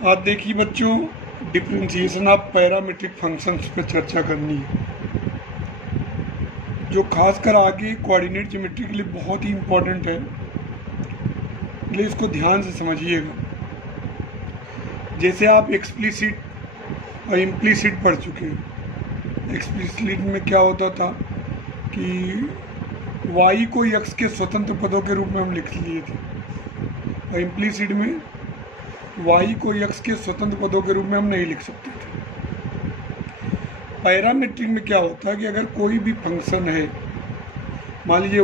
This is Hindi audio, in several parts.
आज देखिए बच्चों, डिफरेंशिएशन ऑफ पैरामीट्रिक फंक्शंस पे चर्चा करनी है, जो खासकर आगे कोऑर्डिनेट ज्योमेट्री के लिए बहुत ही इम्पोर्टेंट है, इसलिए इसको ध्यान से समझिएगा। जैसे आप एक्सप्लिसिट और इम्प्लिसिट पढ़ चुके हैं। एक्सप्लिसिट में क्या होता था कि y को x के स्वतंत्र पदों के रूप में हम लिख लिए थे, और इम्प्लिसिट में y को x के स्वतंत्र पदों के रूप में हम नहीं लिख सकते थे। पैरामीट्रिक में क्या होता है कि अगर कोई भी फंक्शन है, मान लीजिए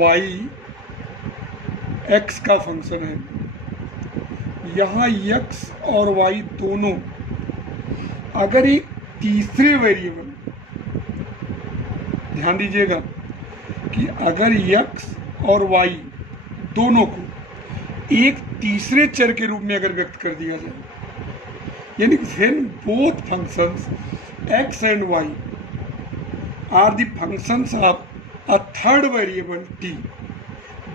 y x का फंक्शन है, यहाँ x और y दोनों अगर एक तीसरे वेरिएबल, ध्यान दीजिएगा कि अगर x और y दोनों को एक तीसरे चर के रूप में अगर व्यक्त कर दिया जाए, यानी when both functions x and y are the functions of a third variable t,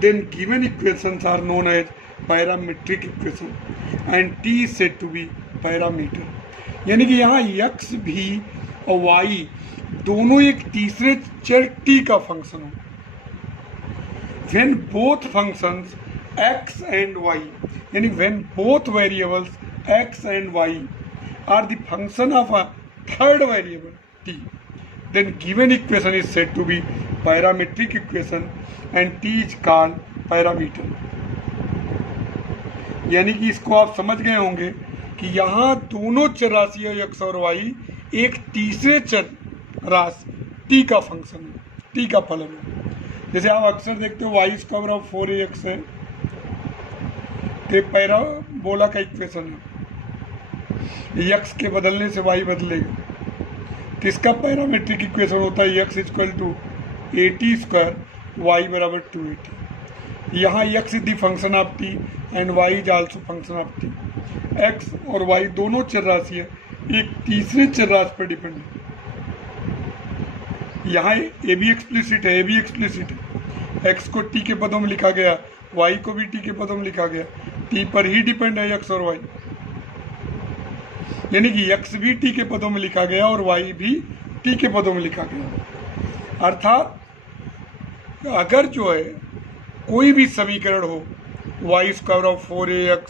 then given equations are known as parametric equation and t is said to be parameter। यानी कि यहाँ x भी और y दोनों एक तीसरे चर t का फंक्शन हो। When both functions x and y, यानी when both variables x and y are the function of a third variable t, then given equation is said to be parametric equation and t is called parameter। यानी कि इसको आप समझ गए होंगे कि यहाँ दोनों चर राशियाँ x और y एक तीसरे चर राशि t का फंक्शन है, t का फलन है। जैसे आप अक्सर देखते हो y स्क्वायर ऑफ 4ax है, तो पैराबोला का इक्वेशन है, x के बदलने से y बदलेगा, तो इसका पैरामेट्रिक इक्वेशन होता है x equal to 80 square y बराबर 280। यहाँ x is the function of t and y is also function of t। x और y दोनों चर राशि है, एक तीसरे चर राशि पर डिपेंड है। यहाँ ए भी एक्सप्लिसिट है, ए भी एक्सप्लिसिट है। x को t के पदों में लिखा गया, y को भी t के पदों में लिखा गया, t पर ही डिपेंड है x और y। यानी कि x भी t के पदों में लिखा गया और y भी t के पदों में लिखा गया। अर्थात अगर जो है कोई भी समीकरण हो y स्क्वायर ऑफ 4ax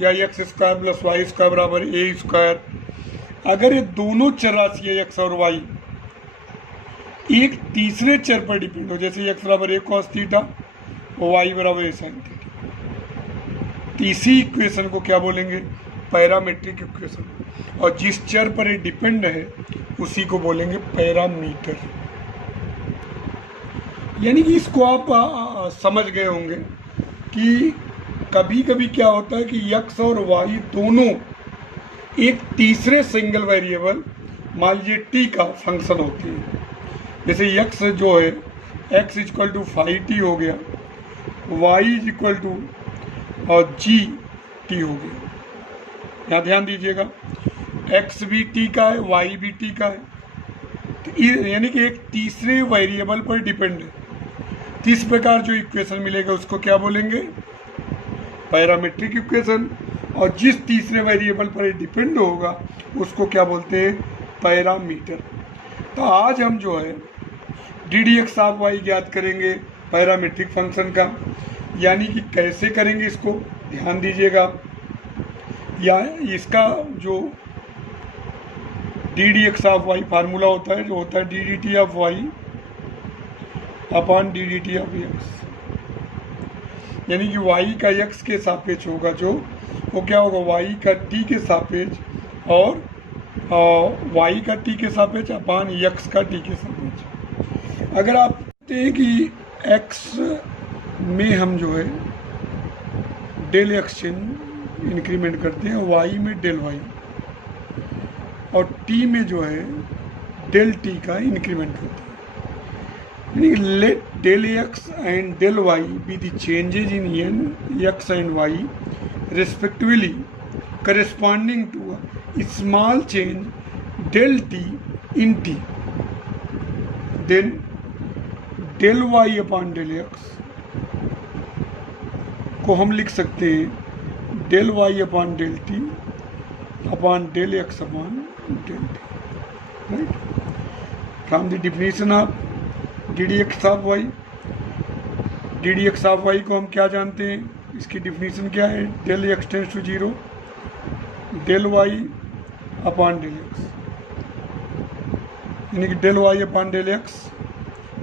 या x square plus y square बराबर a स्क्वायर, अगर ये दोनों चर राशि है x और y एक तीसरे चर पर डिपेंड हो, जैसे x बराबर a cos थीटा और y बराबर a sin थीटा, तो इसी इक्वेशन को क्या बोलेंगे? Parametric equation. और जिस चर पर ये डिपेंड है उसी को बोलेंगे पैरामीटर। यानी कि इसको आप समझ गए होंगे कि कभी कभी क्या होता है कि x और y दोनों एक तीसरे सिंगल वेरिएबल, मान लीजिए t का फंक्शन होती है। जैसे x जो है x इक्वल टू 5t हो गया, y इक्वल टू और gt हो गया। यहाँ ध्यान दीजिएगा, x भी t का है, y भी t का है, तो यानी कि एक तीसरे वेरिएबल पर डिपेंड है। तो इस प्रकार जो इक्वेशन मिलेगा उसको क्या बोलेंगे? Parametric equation. और जिस तीसरे वेरिएबल पर डिपेंड होगा उसको क्या बोलते हैं? पैरामीटर। तो आज हम जो है d d x of y ज्ञात करेंगे पैरामेट्रिक फंक्शन का। यानी कि कैसे करेंगे इसको ध्यान दीजिएगा। या इसका जो d d x of y formula होता है, जो होता है d D T of y upon d D T of x. यानी कि वाई का एक्स के सापेक्ष होगा, जो वो क्या होगा? वाई का टी के सापेक्ष और वाई का टी के सापेक्ष अपॉन एक्स का टी के सापेक्ष। अगर आप कहते हैं कि एक्स में हम जो है डेल एक्स इंक्रीमेंट करते हैं, वाई में डेल वाई, और टी में जो है डेल टी का इंक्रीमेंट होता है। यानी let del x and del y be the changes in an x and y respectively corresponding to a small change del t in t, then del y upon del x को हम लिख सकते हैं del y upon del t upon del x upon del t, right. From the definition of d d x of y, d d x of y को हम क्या जानते हैं, इसकी डिफिनीशन क्या है, del x tends to zero del y upon del x, यानी कि del y upon del x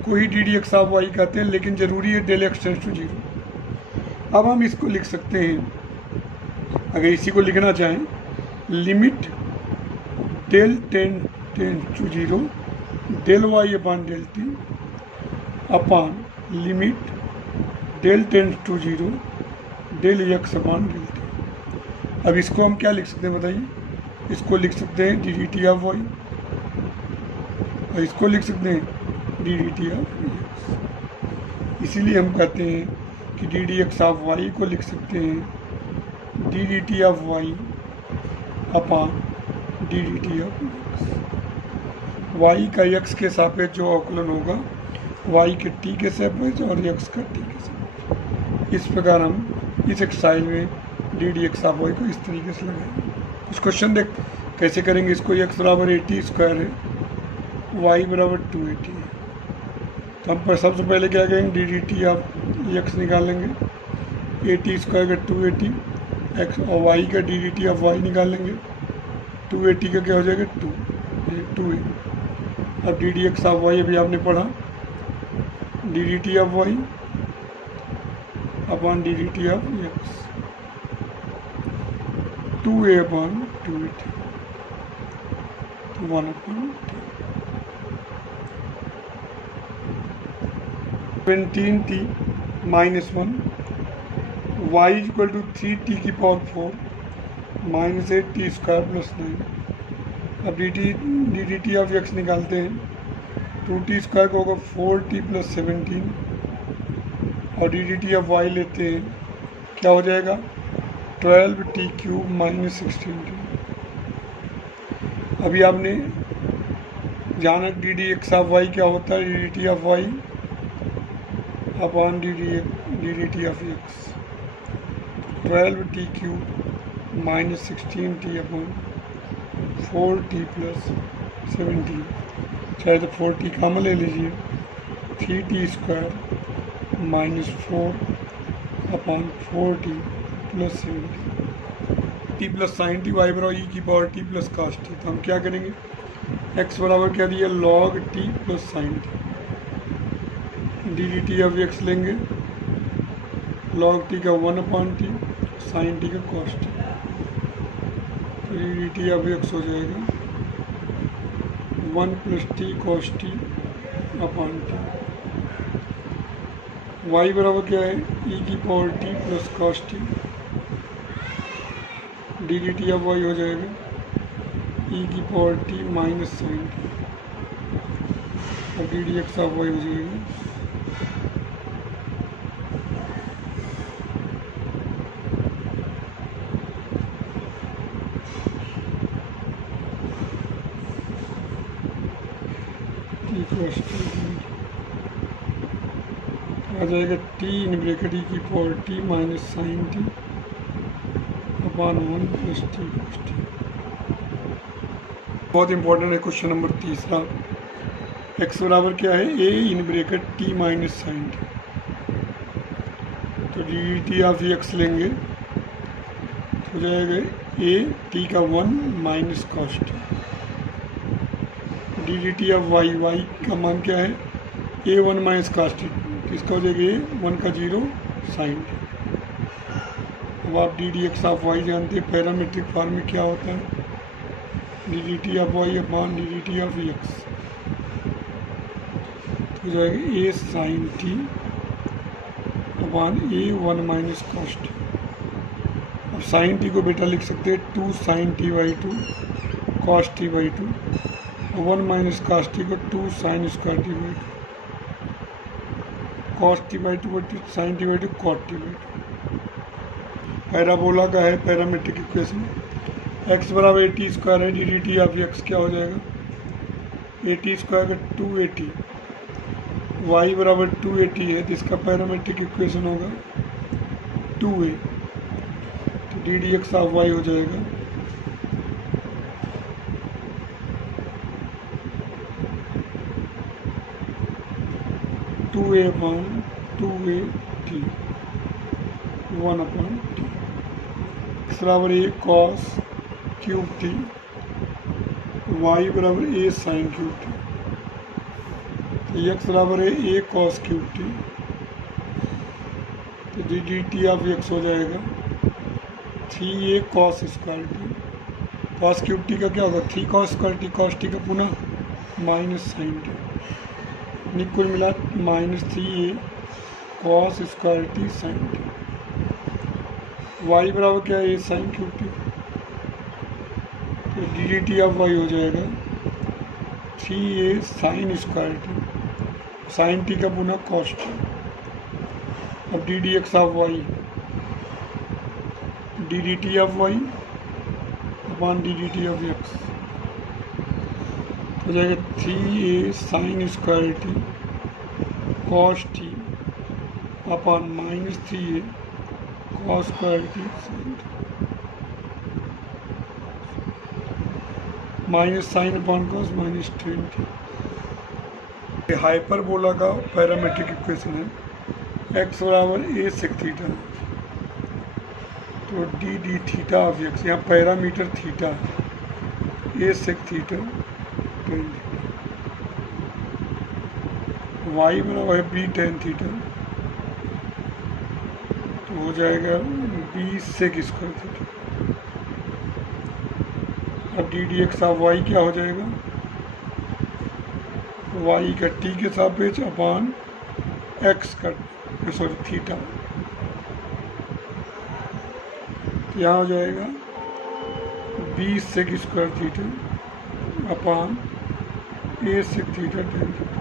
को ही d d x of y कहते हैं, लेकिन जरूरी है del x tends to zero. अब हम इसको लिख सकते हैं, अगर इसी को लिखना चाहें, limit del tends to zero del y upon del t upon limit del tends to zero del x upon del t. अब इसको हम क्या लिख सकते हैं बताइए, इसको लिख सकते हैं d D T of y, और इसको लिख सकते हैं d D T of x. इसीलिए हम कहते हैं कि d d x of y को लिख सकते हैं d D T of y upon d D T of x. Y का एक्स के सापेक्ष जो अवकलन होगा, वाई के टी के सापेक्ष और एक्स का टी के सापेक्ष। इस प्रकार हम इस एक्सरसाइज में d d x of y को इस तरीके से लगाएंगे। कुछ क्वेश्चन देख कैसे करेंगे इसको, एक्स बराबर 80 स्क्वायर है, वाई बराबर 280 है, तो हम पर सबसे पहले क्या करेंगे, d D T of x निकालेंगे, 80 स्क्वायर का 280 एक्स, और वाई का d D T of y निकालेंगे, 280 का क्या हो जाएगा 2 है। अब d d x of y अभी आपने पढ़ा, d D T of y upon d D T of x, 2a upon 280 1 upon 17t minus 1 y equal to 3t की power 4 minus 8t square plus 9। अब d D T of x निकालते हैं, 2t स्क्वायर को होगा 4t प्लस 17, और d D T of y लेते हैं, क्या हो जाएगा 12t क्यूब माइनस 16t। अभी आपने जाना d d x of y क्या होता है, d D T of y upon d D T of x, 12t cube minus 16t upon 4t plus 17, चाहे तो 4t कॉमन ले लीजिए, 3t square minus 4 upon 4t plus 17 t plus sine t Y बराबर ई की power t plus cos t. तो हम क्या करेंगे, एक्स बराबर क्या दिया, log t plus sine T, d D T of x लेंगे, लॉग टी का 1 अपॉन टी, साइन टी का cos t d, d D T of x हो जाएगा 1 plus t cos t upon t. Y बराबर क्या है, ई की power t plus cos t, d D T of y हो जाएगा ई की power t minus sine t, और d d x of y हो जाएगा टी कॉस टी, आ जाएगा टी इन ब्रैकेट ई की power t minus sine t upon 1 plus t cos t. बहुत इंपॉर्टेंट है क्वेश्चन नंबर तीसरा, एक्स बराबर क्या है, a in bracket t minus sine t, तो d D T of x लेंगे, हो जाएगा ए टी का 1 minus cos t, d D T of y, y का मान क्या है, ए 1 माइनस कॉस टी, इसका हो जाएगा ए 1 का 0 साइन टी। अब आप d d x of y जानते हैं, पैरामीट्रिक फॉर्म में क्या होता है, d D T of y upon d D T of x, हो जाएगा a sine t upon a 1 minus cos t. अब साइन टी को बेटा लिख सकते हैं 2 sine t by 2 cos t by 2, 1 minus cos t को 2 sine square t by 2, cos t by 2 बटी sine t by 2 cot t by 2। Parabola का है पैरामीट्रिक इक्वेशन, एक्स बराबर 80 स्क्वायर है, d D T of x क्या हो जाएगा, 80 स्क्वायर का 280, वाई बराबर 280 है, तो इसका पैरामीट्रिक इक्वेशन होगा 2a, तो d d x of y हो जाएगा 2a/2at 1/t x बराबर a cos cube t y बराबर a sin क्यूब t। तो x बराबर है a cos क्यूब t, तो dt ऑफ x हो जाएगा 3a cos square t। cos cube t का क्या होगा 3 cos square t, cos t का पुनः माइनस साइन t, कुल मिला -3a cos square t sin t। y बराबर क्या है a sin क्यूब t, तो dt ऑफ y हो जाएगा 3a sin square t, sin t का पुनः cos t। अब ddx of y ddt of y upon ddt of x हो जाएगा 3a sin square t cos t upon -3a cos square t sin t, minus sine upon cos -10t। Hyperbola का पैरामेट्रिक इक्वेशन है x बराबर a sec थीटा, तो d d theta of x, यहाँ पैरामीटर थीटा है, a sec theta tan theta, y बराबर है b tan थीटा, तो हो जाएगा b sec स्क्वायर थीटा। अब d d x of y क्या हो जाएगा, वाई का टी के सापेक्ष अपॉन एक्स का सॉरी थीटा, यहाँ हो जाएगा 20 sec square theta upon a sec theta tan theta.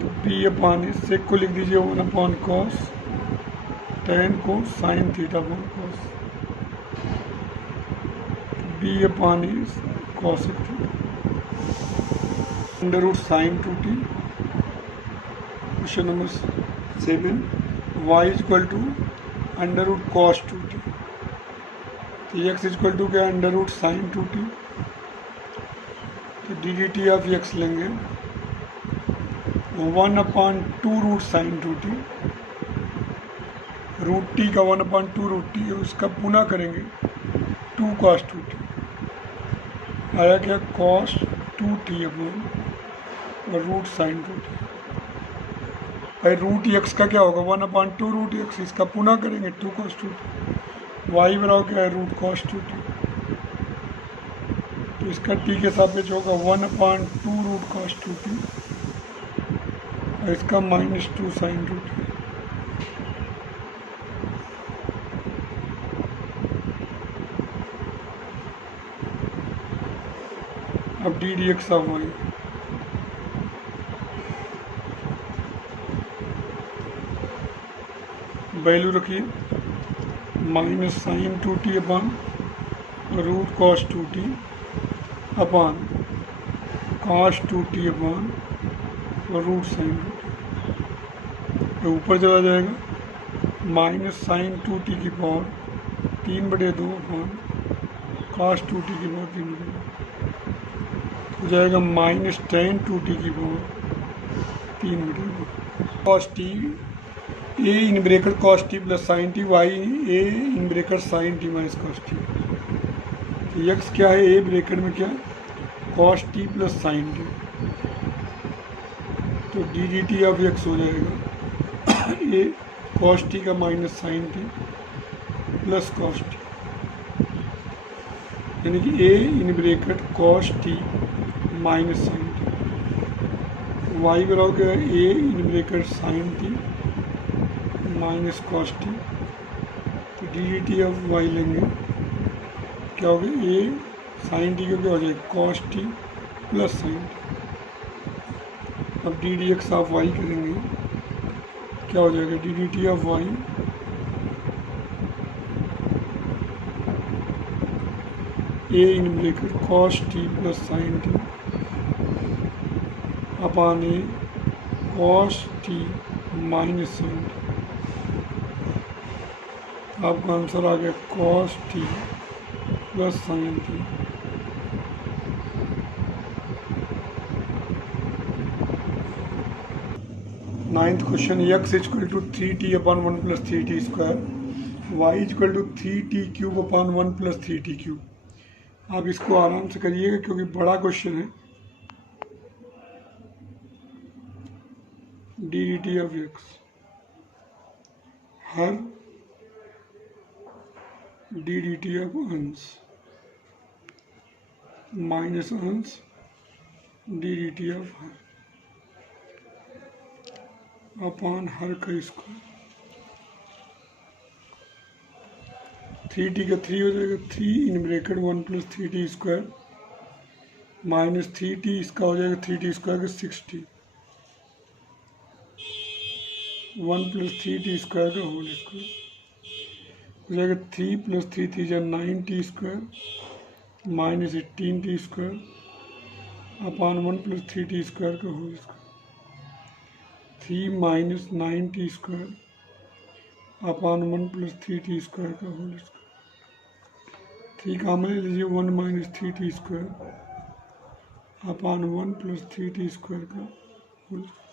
तो पी अपॉन ए सेक को लिख दीजिए 1/cos, टेन को sine theta upon cos, b upon a cos theta under root sine 2t। Question number 7 y equal to under root cos 2t, तो x इक्वल टू क्या अंडर रूट साइन 2t, तो d D T of x लेंगे 1/2 root sine 2t, root T का 1/2 रूट टी है, उसका पुनः करेंगे 2 cos 2t, आया क्या cos 2t अपॉन और रूट साइन 2t। भाई रूट एक्स का क्या होगा 1/2 रूट एक्स, इसका पुनः करेंगे 2 cos 2t, वाई बराबर क्या है रूट cos 2t, तो इसका टी के सापेक्ष होगा 1/2 रूट cos 2t और इसका -2 साइन 2t। अब d d x of y, value रखिए minus sine 2t upon root cos 2t upon cos 2t upon root sine 2t, ऊपर चला जाएगा माइनस साइन 2t की पावर 3/2 अपॉन cos 2t की पावर 3/2, हो जाएगा -tan 2t की power 3/2 cos t a in bracket cos t plus sine t, y a in bracket sine t minus cos t। तो x क्या है ए ब्रेकेट में क्या cos t plus sine t, तो d D T of x हो जाएगा ए cos t का minus sine t plus cos t, यानी कि a in bracket cos t minus sine t, Y बराबर a in bracket sine t minus cos t, तो d D T of y लेंगे क्या होगा ए साइन टी का क्या हो जाएगा cos t plus sine t. अब d d x of y करेंगे क्या हो जाएगा d D T of y a in bracket cos t plus sine t upon a cos t minus sine t. आपका आंसर आ गया cos t plus sine t. Ninth question, x equal to 3t upon 1 plus 3t square, y equal to 3t cube upon 1 plus 3t cube. आप इसको आराम से करिएगा क्योंकि बड़ा क्वेश्चन है। D D T of x, her D D T of अंश माइनस अंश D D T of her upon her का स्क्वायर। 3t का 3 हो जाएगा, 3 in bracket 1 plus 3t square minus 3t, इसका हो जाएगा 3t स्क्वायर का 6t, 1 प्लस 3t स्क्वायर का होल स्क्वायर हो जाएगा 3 plus 3 3 9t square minus 18t square upon 1 plus 3t square का whole square, 3 minus 9t square upon 1 plus 3t square का होल स्क्वायर। 3 कॉमन ले लीजिए, 1 minus 3t square upon 1 plus 3t square का होल स्क्वायर।